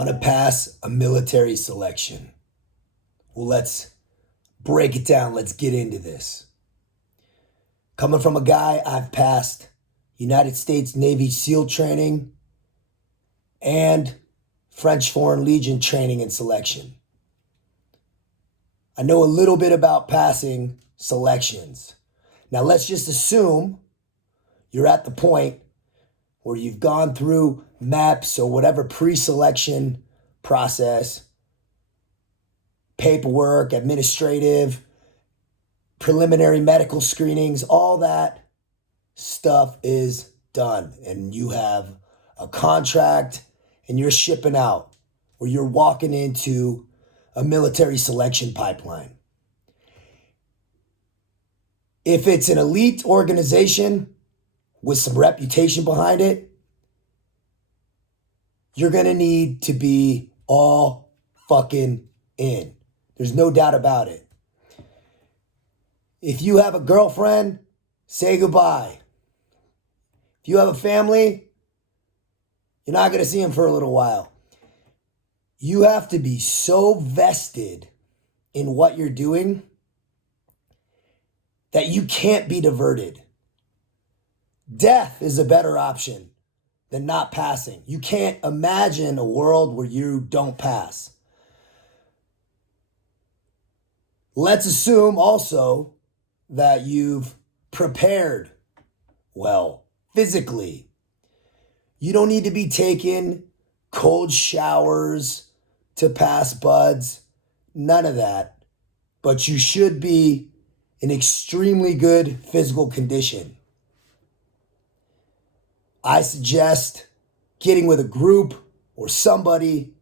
Want to pass a military selection? Well, let's break it down. Let's get into this. Coming from a guy, I've passed United States Navy SEAL training and French Foreign Legion training and selection. I know a little bit about passing selections. Now, let's just assume you're at the point where you've gone through MAPS or whatever pre-selection process, paperwork, administrative, preliminary medical screenings, all that stuff is done. And you have a contract and you're shipping out, or you're walking into a military selection pipeline. If it's an elite organization with some reputation behind it, you're going to need to be all fucking in. There's no doubt about it. If you have a girlfriend, say goodbye. If you have a family, you're not going to see them for a little while. You have to be so vested in what you're doing that you can't be diverted. Death is a better option than not passing. You can't imagine a world where you don't pass. Let's assume also that you've prepared well physically. You don't need to be taking cold showers to pass buds, none of that. But you should be in extremely good physical condition. I suggest getting with a group or somebody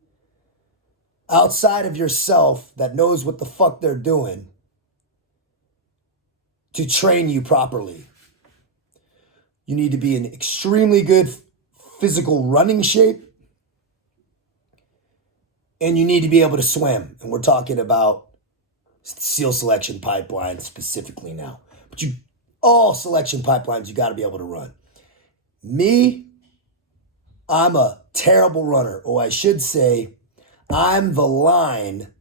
outside of yourself that knows what the fuck they're doing to train you properly. You need to be in extremely good physical running shape, and you need to be able to swim. And we're talking about SEAL selection pipelines specifically now. But all selection pipelines, you got to be able to run. Me, I'm a terrible runner, or I should say, I'm the line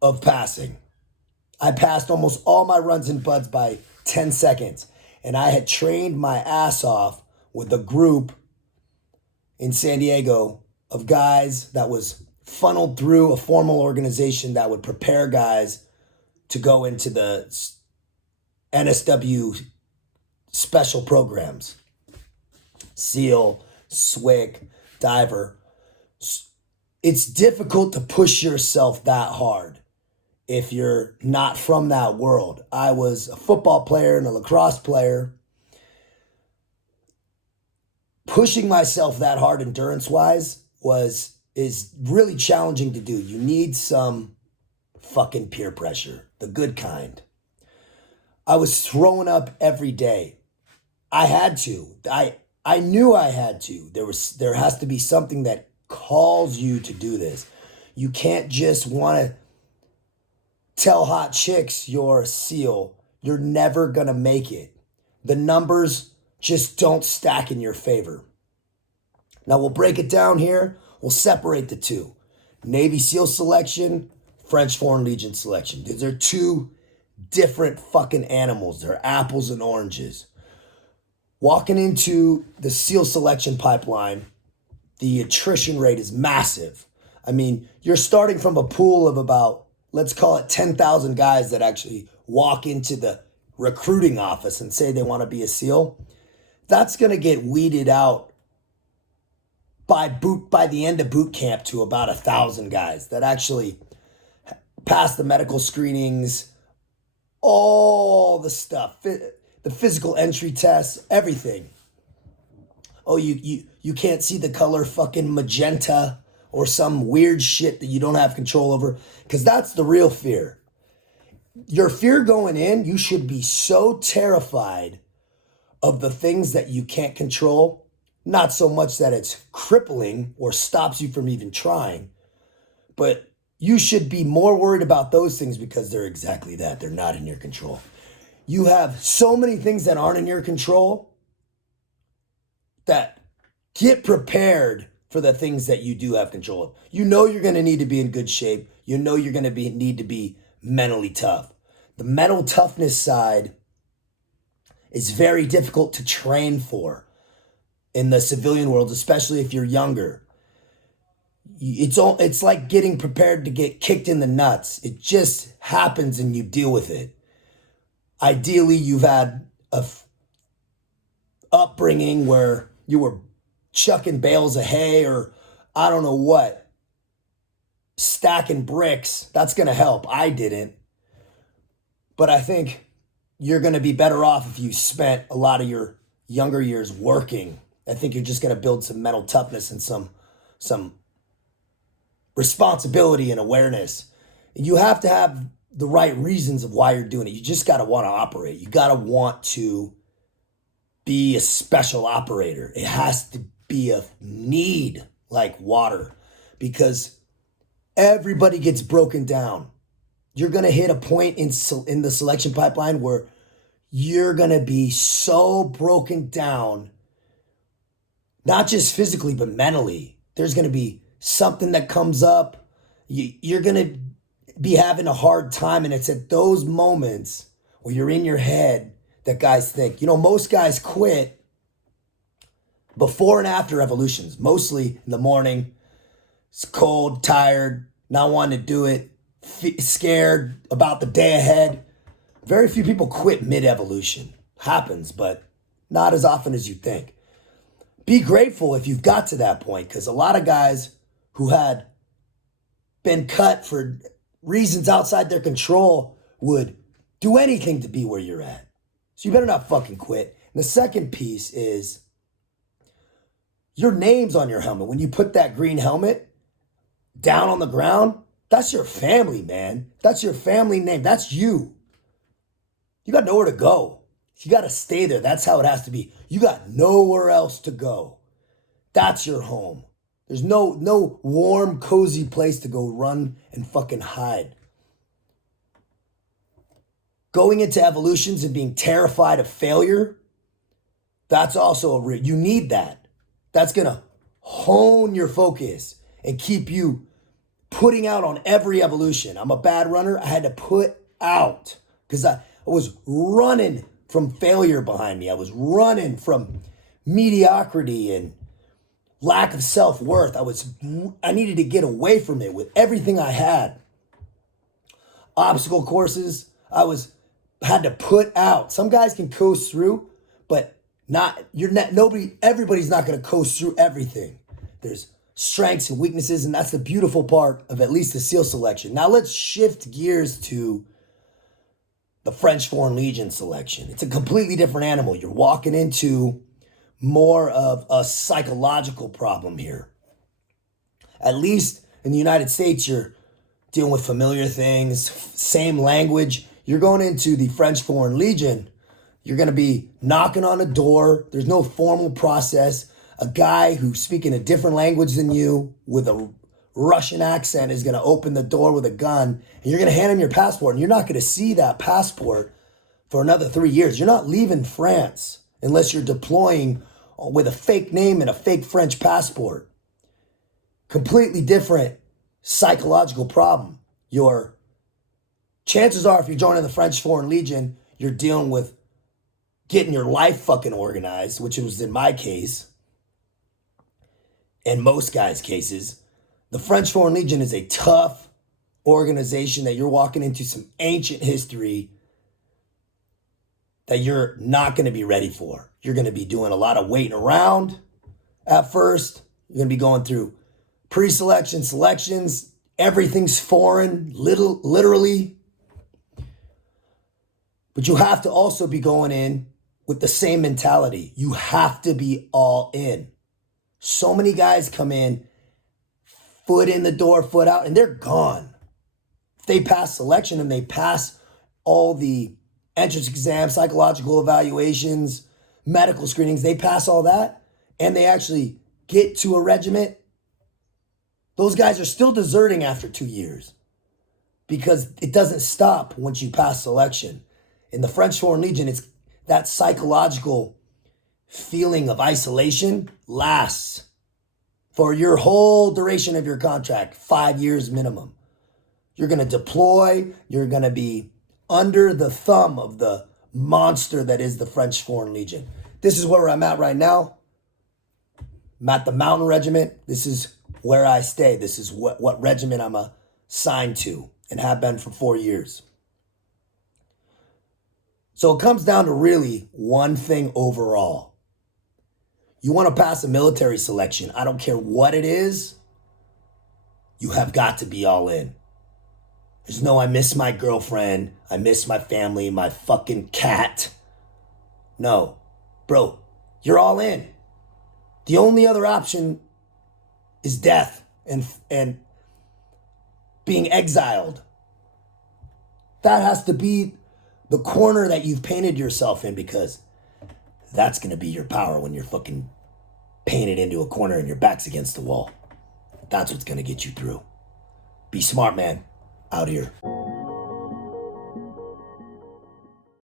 of passing. I passed almost all my runs and buds by 10 seconds, and I had trained my ass off with a group in San Diego of guys that was funneled through a formal organization that would prepare guys to go into the NSW special programs. SEAL, SWIC, diver. It's difficult to push yourself that hard if you're not from that world. I was a football player and a lacrosse player. Pushing myself that hard endurance-wise is really challenging to do. You need some fucking peer pressure, the good kind. I was throwing up every day. I had to. I knew I had to. There has to be something that calls you to do this. You can't just want to tell hot chicks you're a SEAL. You're never going to make it. The numbers just don't stack in your favor. Now we'll break it down here. We'll separate the two. Navy SEAL selection, French Foreign Legion selection. These are two different fucking animals. They're apples and oranges. Walking into the SEAL selection pipeline, the attrition rate is massive. I mean, you're starting from a pool of about, let's call it 10,000 guys that actually walk into the recruiting office and say they want to be a SEAL. That's going to get weeded out by the end of boot camp to about 1,000 guys that actually pass the medical screenings, all the stuff, the physical entry tests, everything. Oh, you can't see the color fucking magenta or some weird shit that you don't have control over, because that's the real fear. Your fear going in, you should be so terrified of the things that you can't control, not so much that it's crippling or stops you from even trying, but you should be more worried about those things because they're exactly that. They're not in your control. You have so many things that aren't in your control that get prepared for the things that you do have control of. You know you're going to need to be in good shape. You know you're going to need to be mentally tough. The mental toughness side is very difficult to train for in the civilian world, especially if you're younger. It's like getting prepared to get kicked in the nuts. It just happens and you deal with it. Ideally, you've had a upbringing where you were chucking bales of hay or I don't know what, stacking bricks. That's going to help. I didn't. But I think you're going to be better off if you spent a lot of your younger years working. I think you're just going to build some mental toughness and some responsibility and awareness. You have to have the right reasons of why you're doing it. You just got to want to operate. You got to want to be a special operator. It has to be a need like water because everybody gets broken down. You're going to hit a point in the selection pipeline where you're going to be so broken down, not just physically, but mentally. There's going to be something that comes up. You're going to be having a hard time. And it's at those moments where you're in your head that guys think, most guys quit before and after evolutions, mostly in the morning. It's cold, tired, not wanting to do it, scared about the day ahead. Very few people quit mid-evolution. Happens, but not as often as you think. Be grateful if you've got to that point, because a lot of guys who had been cut for reasons outside their control would do anything to be where you're at. So you better not fucking quit. And the second piece is your name's on your helmet. When you put that green helmet down on the ground, that's your family, man. That's your family name. That's you. You got nowhere to go. You got to stay there. That's how it has to be. You got nowhere else to go. That's your home. There's no warm, cozy place to go run and fucking hide. Going into evolutions and being terrified of failure, that's also you need that. That's going to hone your focus and keep you putting out on every evolution. I'm a bad runner. I had to put out because I was running from failure behind me. I was running from mediocrity and lack of self-worth. I needed to get away from it with everything I had. Obstacle courses, had to put out. Some guys can coast through, but everybody's not going to coast through everything. There's strengths and weaknesses, and that's the beautiful part of at least the SEAL selection. Now let's shift gears to the French Foreign Legion selection. It's a completely different animal. You're walking into more of a psychological problem here. At least in the United States, you're dealing with familiar things, same language. You're going into the French Foreign Legion. You're going to be knocking on a door. There's no formal process. A guy who's speaking a different language than you with a Russian accent is going to open the door with a gun, and you're going to hand him your passport, and you're not going to see that passport for another 3 years. You're not leaving France unless you're deploying with a fake name and a fake French passport. Completely different psychological problem. Your chances are, if you're joining the French Foreign Legion, you're dealing with getting your life fucking organized, which was in my case, in most guys' cases. The French Foreign Legion is a tough organization that you're walking into some ancient history that you're not going to be ready for. You're going to be doing a lot of waiting around at first. You're going to be going through pre-selection, selections. Everything's foreign, literally. But you have to also be going in with the same mentality. You have to be all in. So many guys come in, foot in the door, foot out, and they're gone. If they pass selection and they pass all the entrance exams, psychological evaluations, medical screenings, they pass all that, and they actually get to a regiment, those guys are still deserting after 2 years because it doesn't stop once you pass selection. In the French Foreign Legion, it's that psychological feeling of isolation lasts for your whole duration of your contract, 5 years minimum. You're going to deploy. You're going to be under the thumb of the monster that is the French Foreign Legion. This is where I'm at right now. I'm at the Mountain Regiment. This is where I stay. This is what regiment I'm assigned to and have been for 4 years. So it comes down to really one thing overall. You want to pass a military selection, I don't care what it is, you have got to be all in. There's no, I miss my girlfriend, I miss my family, my fucking cat. No, bro, you're all in. The only other option is death and being exiled. That has to be the corner that you've painted yourself in, because that's going to be your power when you're fucking painted into a corner and your back's against the wall. That's what's going to get you through. Be smart, man. Out here.